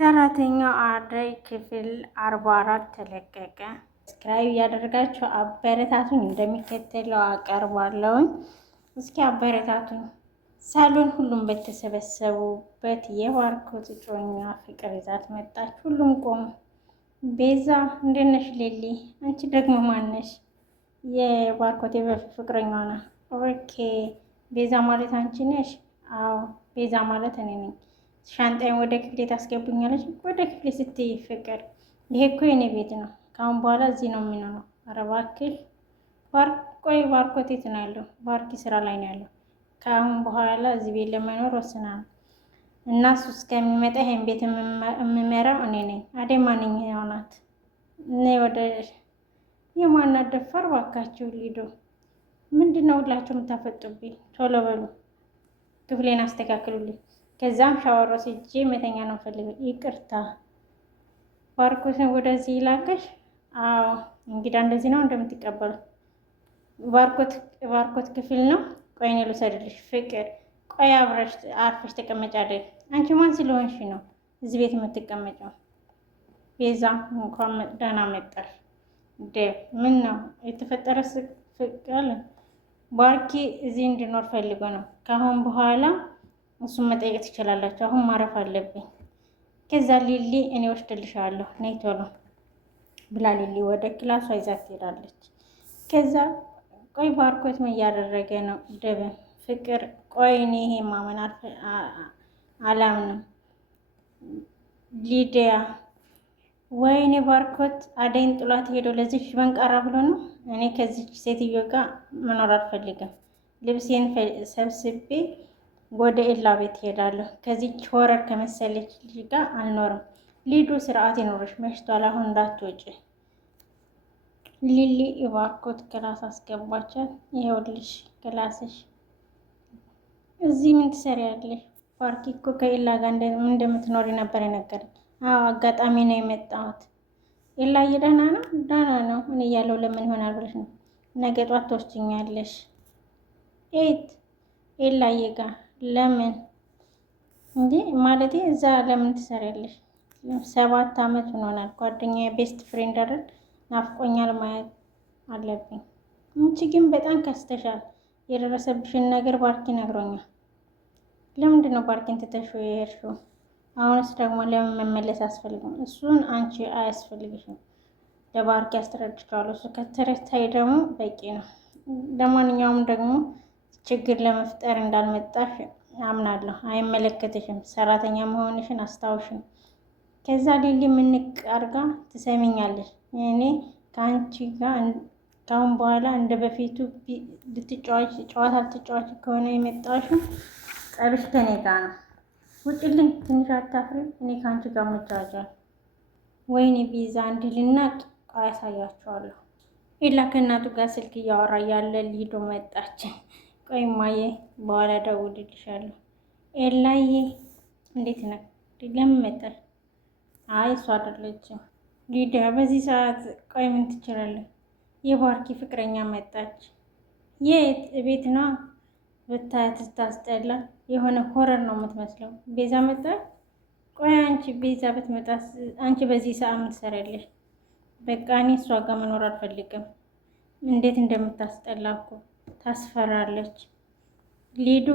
ሰራተኛው አደይ ክፍል 44 ተለቀቀ። ሰብስክራይብ እያደረጋችሁ አበረታቱኝ። እንደሚከተለው አቀርባለሁኝ። እስኪ አበረታቱኝ። ሳሎን ሁሉም በተሰበሰቡበት የባርኮት እጮኛ ፍቅር ይዛት መጣች። ሁሉም ቆሙ። ቤዛ እንደት ነሽ? ሌሊ አንቺ ደግሞ ማነሽ? የባርኮት የበፊት ፍቅረኛዋ ናት። ኦኬ ቤዛ ማለት አንቺ ነሽ? አዎ ቤዛ ማለት እኔ ነኝ። ሻንጣዬን ወደ ክፍሌ ታስገቡኛለች? ወደ ክፍሌ ስትይ ፍቅር፣ ይሄ እኮ የኔ ቤት ነው። ከአሁን በኋላ እዚህ ነው የሚኖረው። ኧረ እባክሽ ቆይ ባርኮት የት ነው ያለው? ባርኪ ስራ ላይ ነው ያለው። ከአሁን በኋላ እዚህ ቤት ለመኖር ወስናል እና እሱ እስከሚመጣ ይሄን ቤት የምመራው እኔ ነኝ። አደይ ማንኛው ናት? እኔ ወደ የማናት ደፋር ባካችሁ። ሊዶ ምንድን ነው ሁላችሁ የምታፈጡብኝ? ቶሎ በሉ ክፍሌን አስተካክሉልኝ። ከዛም ሻወር ወስጄ መተኛ ነው ፈልገው። ይቅርታ ባርኮትን ወደዚህ ይላከሽ? አዎ እንግዳ እንደዚህ ነው እንደምትቀበሉት። ባርኮት ክፍል ነው። ቆይ እኔ ልውሰድልሽ። ፍቅር ቆይ አርፈሽ ተቀመጫ። አይደል አንቺ ማን ስለሆንሽ ነው እዚህ ቤት የምትቀመጨው? ቤዛ እንኳን ደህና መጣሽ። ዴቭ ምን ነው የተፈጠረ? ፍቅር ባርኪ እዚህ እንድኖር ፈልጎ ነው። ከአሁን በኋላ እሱን መጠየቅ ትችላላችሁ። አሁን ማረፍ አለብኝ። ከዛ ሊሊ እኔ ወስድልሻለሁ ነይ ቶሎ ብላ ሊሊ ወደ ክላሷ ይዛት ትሄዳለች። ከዛ ቆይ ባርኮት ምን እያደረገ ነው? ደብን ፍቅር ቆይ እኔ ይሄ ማመን አላምንም። ሊዲያ ወይኔ ባርኮት አደይን ጥሏት ሄዶ ለዚህ መንቀራ ብሎ ነው። እኔ ከዚች ሴትዮ ጋር መኖር አልፈልግም። ልብሴን ሰብስቤ ወደ ኤላ ቤት ሄዳለሁ። ከዚች ሆረር ከመሰለች ልጅ ጋር አልኖርም። ሊዱ ስርዓት ይኖርሽ፣ መሽቷል። አሁን እንዳትወጪ። ሊሊ ባርኮት ክላስ አስገባቻት። ይኸውልሽ ክላስሽ። እዚህ ምን ትሰሪያለሽ? ባርኪ እኮ ከኤላ ጋር እንደምትኖሪ ነበር የነገረኝ። አዎ አጋጣሚ ነው የመጣሁት። ኤላ ደህና ነው? ደህና ነው። እኔ እያለሁ ለምን ይሆናል ብለሽ ነው? ነገ ጧት ትወስጂኛለሽ። ኤት ኤላዬ ጋር ለምን እንዴ? ማለቴ እዛ ለምን ትሰሪያለሽ? 7 ዓመት ሆኖናል። ጓደኛዬ ቤስት ፍሬንድ አይደል? ናፍቆኛል፣ ማየት አለብኝ። አንቺ ግን በጣም ከስተሻል። የደረሰብሽን ነገር ባርኪ ነግሮኛል። ለምንድን ነው ባርኪን ትተሽው የሄድሽው? አሁንስ ደግሞ ለምን መመለስ አያስፈልግም? እሱን አንቺ አያስፈልግሽም። ለባርኪ አስተረድቻለሁ። እሱ ከተረታይ ደግሞ በቂ ነው። ለማንኛውም ደግሞ ችግር ለመፍጠር እንዳልመጣሽ አምናለሁ። አይመለከትሽም። ሰራተኛ መሆንሽን አስታውሽም። ከዛ ሊሊ ምንቅ አርጋ ትሰሚኛለሽ? እኔ ከአንቺ ጋር ካሁን በኋላ እንደ በፊቱ ጨዋታ ልትጫዋች ከሆነ የመጣሽው ጸብሽ ከኔ ጋር ነው። ውጭልኝ። ትንሽ አታፍሪ? እኔ ከአንቺ ጋር መጫወቻል። ወይኔ ቤዛ እንዲልና ያሳያቸዋለሁ። ኤላ ከእናቱ ጋር ስልክ እያወራ ያለ ሊዶ መጣች። ቆይ እማዬ በኋላ ደውልልሻለሁ። ኤላዬ እንዴት ነህ? ለምን መጣሽ? አይ እሷ አይደለችም ሊዲያ በዚህ ሰዓት። ቆይ ምን ትችላለህ? የባርኪ ፍቅረኛ መጣች። የት ቤት ነው? ብታያት ስታስጠላ። የሆነ ሆረር ነው የምትመስለው። ቤዛ መጣች። ቆይ አንቺ ቤዛ ብትመጣ አንቺ በዚህ ሰዓት ምን ትሰሪያለሽ? በቃ እኔ እሷ ጋር መኖር አልፈልግም። እንዴት እንደምታስጠላ እኮ ታስፈራለች። ሊዱ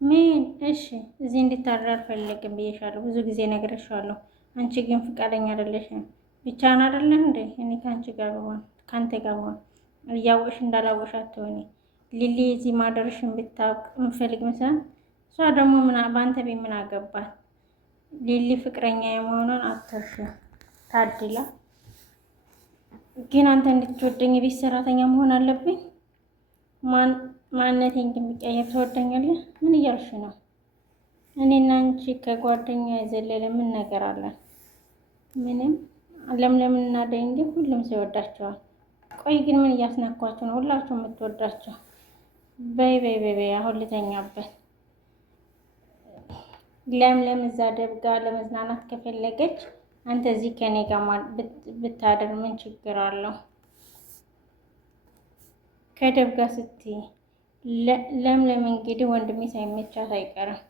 ምን? እሺ እዚህ እንድታድር አልፈልግም ብዬሻለሁ። ብዙ ጊዜ ነግሬሻለሁ። አንቺ ግን ፈቃደኛ አይደለሽም። ብቻህን አይደለህ እንዴ? እኔ ከአንቺ ጋር ብሆን ከአንተ ጋር ብሆን እያወቅሽ እንዳላወቅሽ አትሆኒ። ሊሊ እዚህ ማደርሽን ብታውቅ የምፈልግ መስሎኝ። እሷ ደግሞ በአንተ ቤት ምን አገባት? ሊሊ ፍቅረኛ የመሆኑን አትርሽ። ታድላ። ግን አንተ እንድትወደኝ የቤት ሰራተኛ መሆን አለብኝ? ማንነቴን ግን ቢቀየር ትወደኛለህ? ምን እያልሽ ነው? እኔና አንቺ ከጓደኛ የዘለለ ምን ነገር አለን? ምንም። ለምለምና አደይ እንጂ ሁሉም ሰው ይወዳቸዋል። ቆይ ግን ምን እያስነኳቸው ነው? ሁላችሁ የምትወዳቸው። በይ በይ በይ በይ፣ አሁን ልተኛበት። ለምለም እዛ ደብጋ ለመዝናናት ከፈለገች አንተ እዚህ ከኔ ጋር ብታደር ምን ችግር አለው? ከደብጋ ስትይ ለምለም እንግዲህ ወንድሜ ሳይመቻት አይቀርም።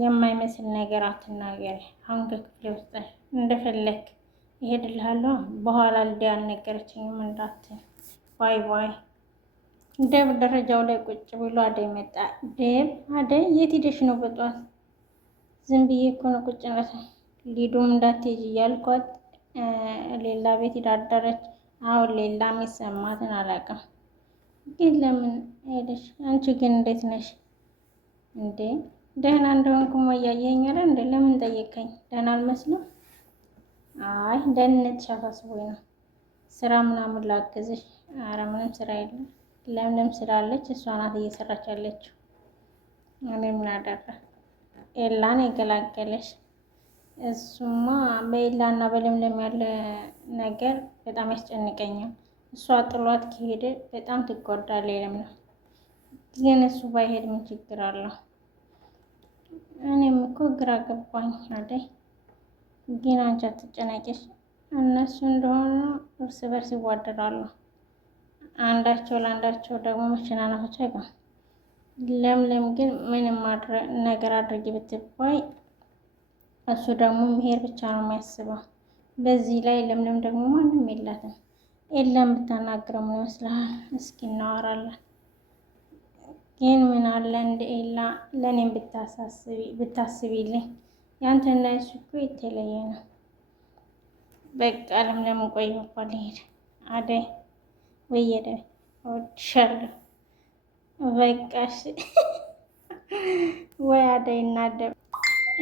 የማይመስል ነገር አትናገሪ። አሁን ከክፍሌ ውስጥ እንደፈለግ እሄድልሃለሁ። በኋላ ልዳ አልነገረችኝም እንዳትል። ባይ ባይ። ደብ ደረጃው ላይ ቁጭ ብሎ አደይ መጣ። ደብ አደይ የት ሄደሽ ነው በጧት? ዝም ብዬ እኮ ነው ቁጭ ነት። ሊዱም እንዳትሄጂ እያልኳት ሌላ ቤት ሄዳደረች። አሁን ሌላ የሚሰማትን አላውቅም፣ ግን ለምን ሄደሽ? አንቺ ግን እንዴት ነሽ እንዴ? ደህና እንደሆንኩማ እያየኸኝ አይደል እንዴ? ለምን ጠየቀኝ? ደህና አልመስልም? አይ ደህንነትሽ አሳስቦኝ ነው። ስራ ምናምን ላግዝሽ? አረ ምንም ስራ የለም። ለምለም ስላለች እሷ ናት እየሰራች ያለችው። እኔ ምን አደረግ? ኤላን የገላገለሽ። እሱማ በኤላና በለምለም ያለ ነገር በጣም ያስጨንቀኛል። እሷ ጥሏት ከሄደ በጣም ትጎዳለች። ለምለም ግን እሱ ባይሄድ ምን ችግር አለው? እኔም እኮ ግራ ገባኝ አደይ። ግን አንቺ አትጨነቂሽ፣ እነሱ እንደሆኑ እርስ በርስ ይዋደዳሉ። አንዳቸው ለአንዳቸው ደግሞ መሸናነፎች አይቀርም። ለምለም ግን ምንም ነገር አድርጊ ብትባይ እሱ ደግሞ መሄድ ብቻ ነው የሚያስበው። በዚህ ላይ ለምለም ደግሞ ማንም የላትም። የለም ብታናግረው ምን ይመስልሃል? እስኪ እናወራለን። ግን ምን አለ እንደ ኤላ ለእኔም ብታስቢልኝ። ያንተና እሱ እኮ የተለየ ነው። በቃ ለምለም ቆይ መባል ይሄድ አደይ ወየደ እወድሻለሁ። በቃሽ ወይ አደይ እና ደብ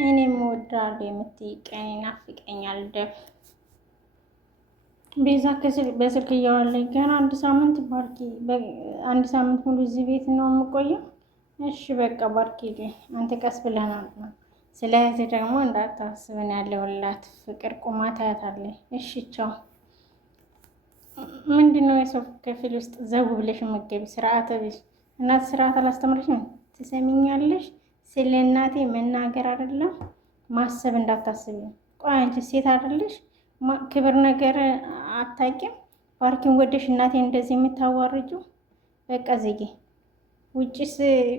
እኔም እወድሃለሁ የምትይ ቀን ይናፍቀኛል። ደብ ቤዛ በስልክ እያወራኝ ገና አንድ ሳምንት ባርኪ፣ አንድ ሳምንት ሙሉ እዚህ ቤት ነው የምቆየው። እሺ በቃ ባርኪ፣ አንተ ቀስ ብለናል። ስለ እህትህ ደግሞ እንዳታስብን ያለውላት ፍቅር ቁማ ታያታለች። እሺ ቻው። ምንድነው የሰው ክፍል ውስጥ ዘው ብለሽ መገቢ? ስርዓተ ቢስ እናት ስርዓት አላስተምረሽም? ትሰሚኛለሽ? ስለ እናቴ መናገር አይደለም ማሰብ እንዳታስቢ። ቆይ አንቺ ሴት አይደለሽ? ክብር ነገር አታውቂም? ባርኪን ወደሽ እናቴ እንደዚህ የምታዋርጁ? በቃ ዝጊ። ውጭስ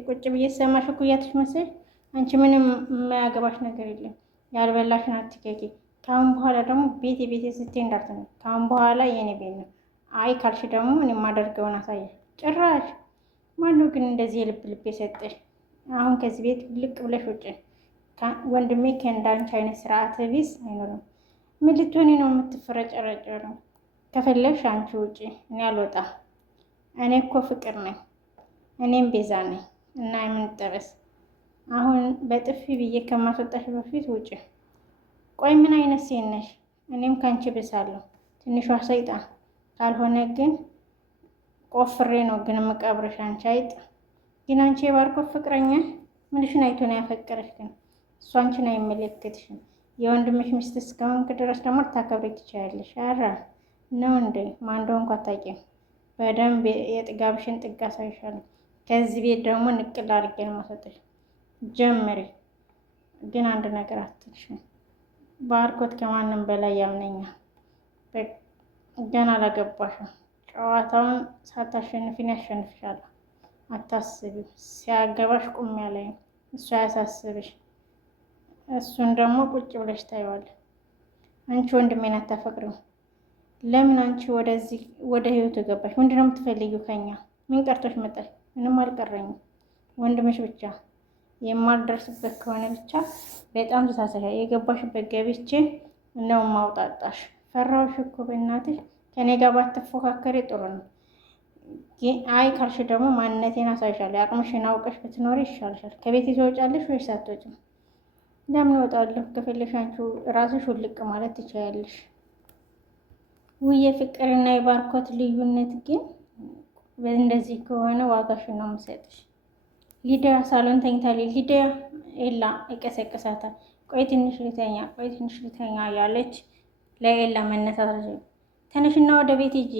ቁጭ ብዬ ሰማሽ እኩያትሽ መሰል። አንቺ ምንም የማያገባሽ ነገር የለም። ያልበላሽን አትከቂ። ካሁን በኋላ ደግሞ ቤቴ ስትይ እንዳትነው። ካሁን በኋላ የኔ ቤት ነው። አይ ካልሽ ደግሞ እኔ የማደርገውን አሳያል። ጭራሽ ማነው ግን እንደዚህ የልብ ልብ የሰጠሽ? አሁን ከዚህ ቤት ልቅ ብለሽ ውጭ። ወንድሜ ከእንዳንቺ አይነት ስርዓት ቢስ አይኖርም። ምን ልትሆኒ ነው የምትፈረጨረጨው? ከፈለግሽ አንቺ ውጪ፣ እኔ አልወጣም። እኔ እኮ ፍቅር ነኝ። እኔም ቤዛ ነኝ እና የምንጠበስ አሁን በጥፊ ብዬ ከማስወጣሽ በፊት ውጭ። ቆይ ምን አይነት ሴት ነሽ? እኔም ከአንቺ ብሳለሁ። ትንሿ ሰይጣን ካልሆነ ግን ቆፍሬ ነው ግን የምቀብርሽ። አንቺ አይጥ ግን አንቺ የባርኮት ፍቅረኛ ምንሽን አይቶ ነው ያፈቀረሽ? ግን እሱ አንቺን አይመለከትሽም። የወንድምሽ ሚስት እስካሁን ድረስ ደግሞ ልታከብሪ ትችያለሽ። ኧረ ነው እንዴ? ማን እንደሆንኩ አታውቂም። በደንብ የጥጋብሽን ጥግ አሳይሻለሁ። ከዚህ ቤት ደግሞ ንቅል አድርጌ ነው ማሰጠሽ። ጀምሪ። ግን አንድ ነገር አትልሽም። ባርኮት ከማንም በላይ ያምነኛል። ገና አላገባሽም። ጨዋታውን ሳታሸንፊን ያሸንፍሻለሁ። አታስቢው። ሲያገባሽ ቁም ያለኝ እሱ አያሳስብሽ። እሱን ደግሞ ቁጭ ብለሽ ታይዋለሽ። አንቺ ወንድሜን አታፈቅሪው። ለምን አንቺ ወደ ህይወቱ ገባሽ? ምንድነው የምትፈልጊው ከኛ? ምን ቀርቶሽ መጣሽ? ምንም አልቀረኝም። ወንድምሽ ብቻ የማልደርስበት ከሆነ ብቻ በጣም ተሳሳሻ። የገባሽበት ገብቼ ነው ማውጣጣሽ። ፈራውሽ እኮ በእናትሽ። ከኔ ጋር ባትፎካከሪ ጥሩ ነው። አይ ካልሽ ደግሞ ማንነቴን አሳይሻለሁ። አቅምሽን አውቀሽ ብትኖሪ ይሻልሻል። ከቤት ትወጫለሽ ወይስ አትወጪም? ለምን እወጣለሁ? ከፈለግሽ አንቺ ራስሽ ውልቅ ማለት ትችያለሽ። ውይ የፍቅርና የባርኮት ልዩነት ግን እንደዚህ ከሆነ ዋጋሽን ነው የምሰጥሽ። ሊዲያ ሳሎን ተኝታለች። ሊዲያ ኤላ ይቀሰቅሳታል። ቆይ ትንሽ ልተኛ ያለች ለኤላ መነሳት ተነሽና ወደ ቤት ሂጂ።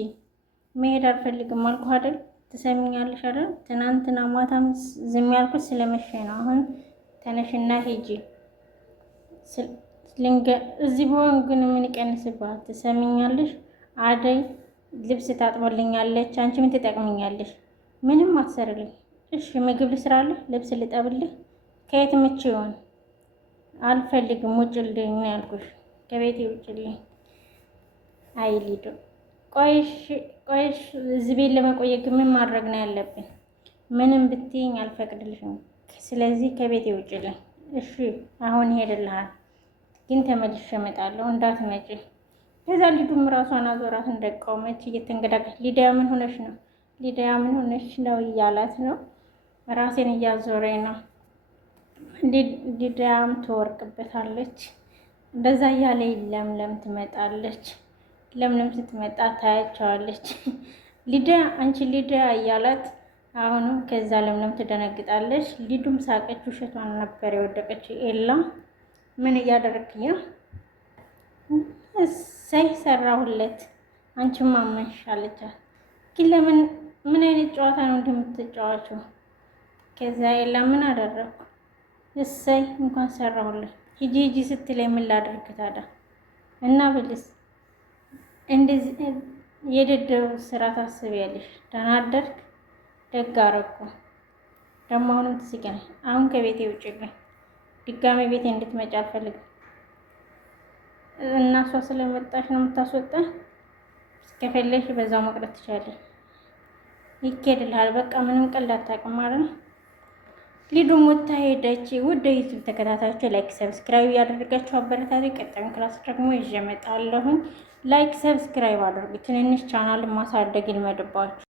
መሄድ አልፈልግም አልኩ አይደል? ትሰሚኛለሽ አይደል? ትናንትና ማታም ዝም ያልኩት ስለመሸ ነው። አሁን ተነሽና ሂጂ። እዚህ በሆን ግን ምን ይቀንስባት? ትሰሚኛለሽ? አደይ ልብስ ታጥቦልኛለች። አንቺ ምን ትጠቅምኛለሽ? ምንም አትሰርልኝ። እሺ ምግብ ልስራልህ? ልብስ ልጠብልህ? ከየት ምች ይሆን? አልፈልግም፣ ውጭልኝ ነው ያልኩሽ። ከቤቴ ውጭልኝ። አይ ሊዱ፣ ቆይሽ እዚህ ቤት ለመቆየት ምን ማድረግ ነው ያለብን? ምንም ብትይኝ አልፈቅድልሽም። ስለዚህ ከቤቴ ውጭልኝ። እሺ አሁን ይሄድልሃል፣ ግን ተመልሼ እመጣለሁ፣ እንዳትመጪ። ከዛ ሊዱም ራሷን አዞራት እንደቆመች እየተንገዳገች፣ ሊዲያ ምን ሆነሽ ነው? ሊዲያ ምን ሆነሽ ነው እያላት ነው። ራሴን እያዞረኝ ነው። ሊዲያም ትወርቅበታለች። እንደዛ እያለ ለምለም ትመጣለች። ለምለም ስትመጣ ታያቸዋለች። ሊዲያ አንቺ ሊዲያ እያላት አሁንም ከዛ ለምለም ትደነግጣለች። ሊዱም ሳቀች። ውሸቷን ነበር የወደቀች። ኤላ ምን እያደረግኝ ነው? እሰይ ሰራሁለት፣ አንቺም አመንሽ አለቻት። ግን ምን አይነት ጨዋታ ነው እንደምትጫዋችው? ከዛ ኤላ ምን አደረግኩ? እሰይ እንኳን ሰራሁለት። ሂጂ ሂጂ ስትለኝ ምን ላደርግ ታዲያ? እና ብልስ እንደዚህ የደደብ ስራ ታስቢያለሽ? ደህና አደርክ? ደግ አደረኩ። ደግሞ አሁንም ትስቂያለሽ። አሁን ከቤቴ ውጭልኝ። ድጋሜ ቤቴ እንድትመጪ አልፈልግም። እና እሷ ስለመጣሽ ነው የምታስወጣኝ? እስከፈለሽ በዛው መቅረት ትችላለሽ። ይኬድልሃል። በቃ ምንም ቀልድ አታውቅም ማለት ነው። ሊዱም ወታ ሄደች። ውድ ዩቲዩብ ተከታታዮች ላይክ ሰብስክራይብ እያደረጋችሁ አበረታቱ። ቀጣዩን ክላስ ደግሞ ይዤ እመጣለሁኝ። ላይክ ሰብስክራይብ አድርጉ። ትንንሽ ቻናል ማሳደግ ይልመድባችሁ።